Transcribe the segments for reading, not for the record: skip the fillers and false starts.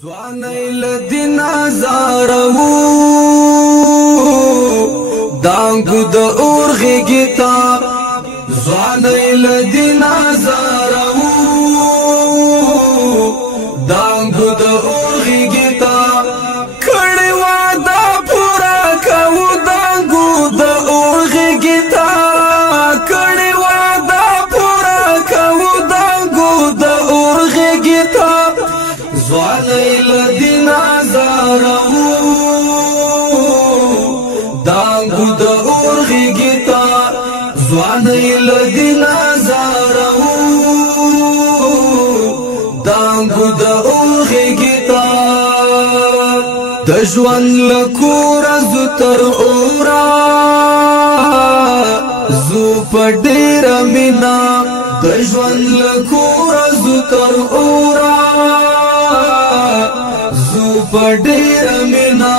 ځواني لدین ازارو دانګو د اورغه گیتا ځواني لدین ازارو دانګو د اورغه گیتا کړي وعده پورا کوو دانګو د اورغه گیتا کړي وعده پورا کوو دانګو د اورغه گیتا ځواني لدین ازارو دانګو د اورغه گیتا ځواني لدین ازارو دانګو د اورغه گیتا د ژوند لکور ز تر اورا زو پډیر مینا د ژوند لکور ز تر اورا زو پډیر مینا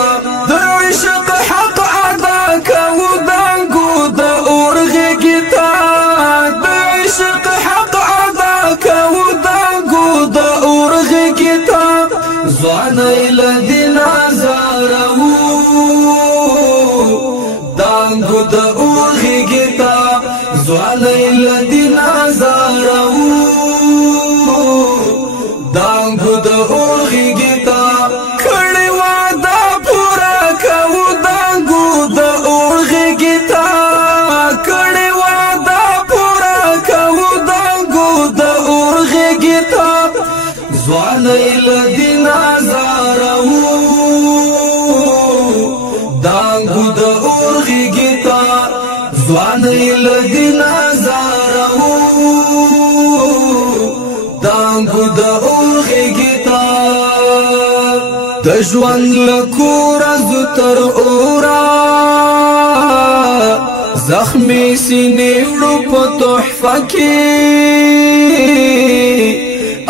د عشق حق ادا کو دانګو د اورغه گیتا د عشق حق ادا کو دانګو د اورغه گیتا ځواني لدین ازارو دانګو د اورغه گیتا ځواني لدین ازارو دانګو د اورغه گیتا کړي وعده پورا کوو دانګو د اورغه گیتا کړي وعده پورا کوو دانګو د اورغه گیتا ځواني لدین ازارو دانګو د اورغه گیتا ځواني لدین ازارو دانګو د اورغه گیتا د ژوند لکور ز تر اورا زخمی سینې وړو په تحفه کې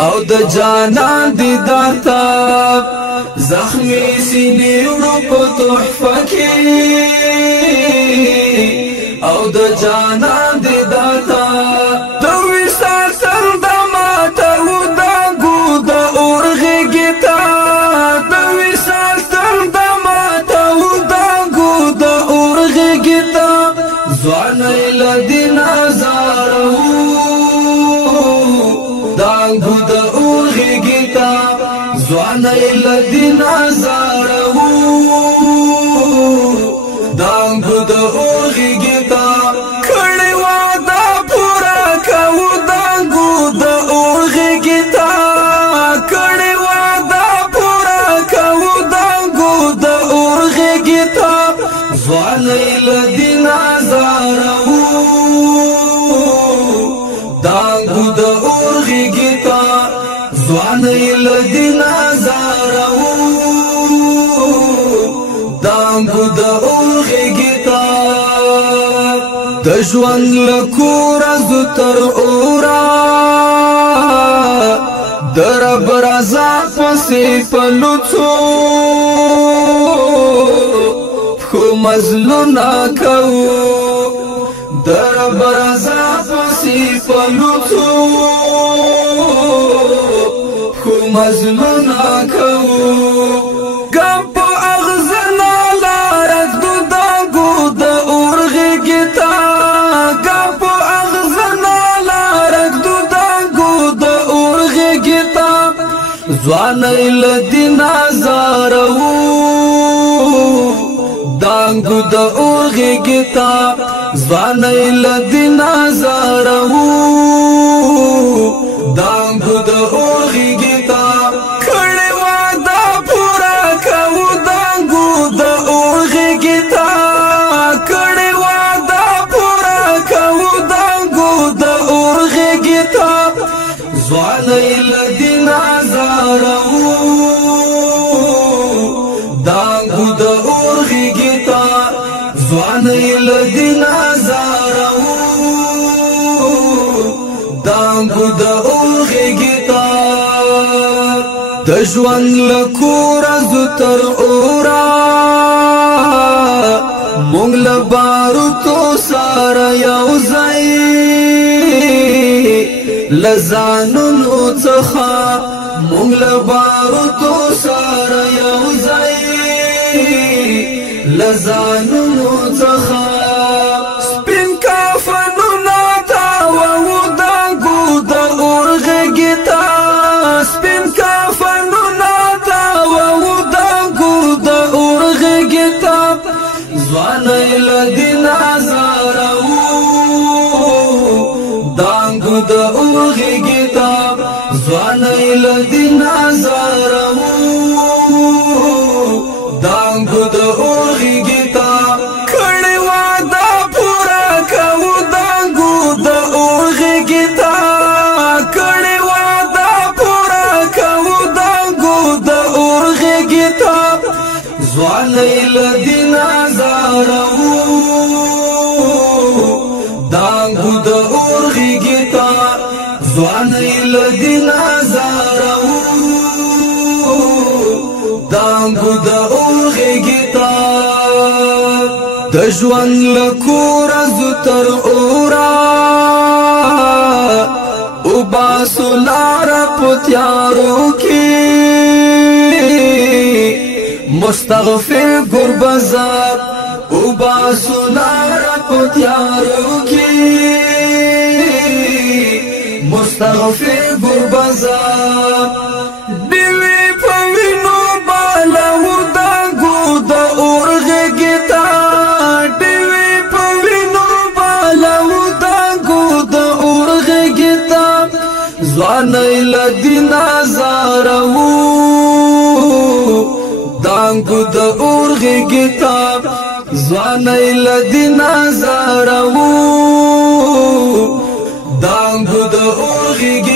او د جانان دیدار ته زخمی سینې وړو په تحفه کې او د جانان دیدار ته د وصال سند ماته و دانګو د اورغه گیتا د وصال سند ماته و دانګو د اورغه گیتا ځواني لدین ازارو دانګو د اورغه گیتا ځواني لدین ازارو دانګو د اورغه گیتا کړي وعده پورا کوو دانګو د اورغه گیتا کړي وعده پورا کوو دانګو د اورغه گیتا ځواني لدین ازارو دانګو د اورغه گیتا ځواني لدین ازارو دانګو د اورغه گیتا د ژوند لکور ز تر اورا در برازا پسې پلوڅو خو مزلونه کو در برازا پسې پلوڅو خو مزلونه کو ګم په اغزنا لارک دو دانګو د اورغه گیتا ګم په اغزنا لارک دو دانګو د اورغه گیتا ځواني لدین ازارو دانګو د اورغه گیتا ځواني لدین ازارو دانګو د اورغه گیتا کړي وعده پورا کوو دانګو د اورغه گیتا کړي وعده پورا کوو دانګو د اورغه گیتا ځواني لدین ازارو دانګو د اورغه گیتا ځواني لدین ازارو دانګو د اورغه گیتا د ژوند لکور ز تر اورا مونږ له بارو تو سره یو ځای لزانونو څخه مونږ له بارودو سره یو ځای له ځانونو څخه سپین کفنونه تاوو دانګو د اور غېږې ته سپین کفنونه تاوو دانګو د اور غېږې ته ځوانۍ له دین ازاروو دانګو د اور غېږې ته ځوانۍ له دین ازاروو دانګو د اور غېږې ته کړې وعده پوره کوو دانګو د اور غېږې ته کړې وعده پوره کوو دانګو د اور غېږې ته ځوانۍ له دین ازاروو دانګو د اور غېږې ته ځوانۍ له دین ازاروو دانګو د اور غېږې ته د ژوند له کوره ځو تر اوره وباسو لاره په تیارو کې مستغفر ګربزار وباسو لاره په تیارو کې مستغفر ګربزار دیوی په وینو بالو دانګو د اور غېږې ته دیوی په وینو بالو دانګو د اور غېږې ته ځوانۍ له دین ازاروو دانګو د اور غېږې ته ځوانۍ له دین ازاروو دانګو د اور غېږې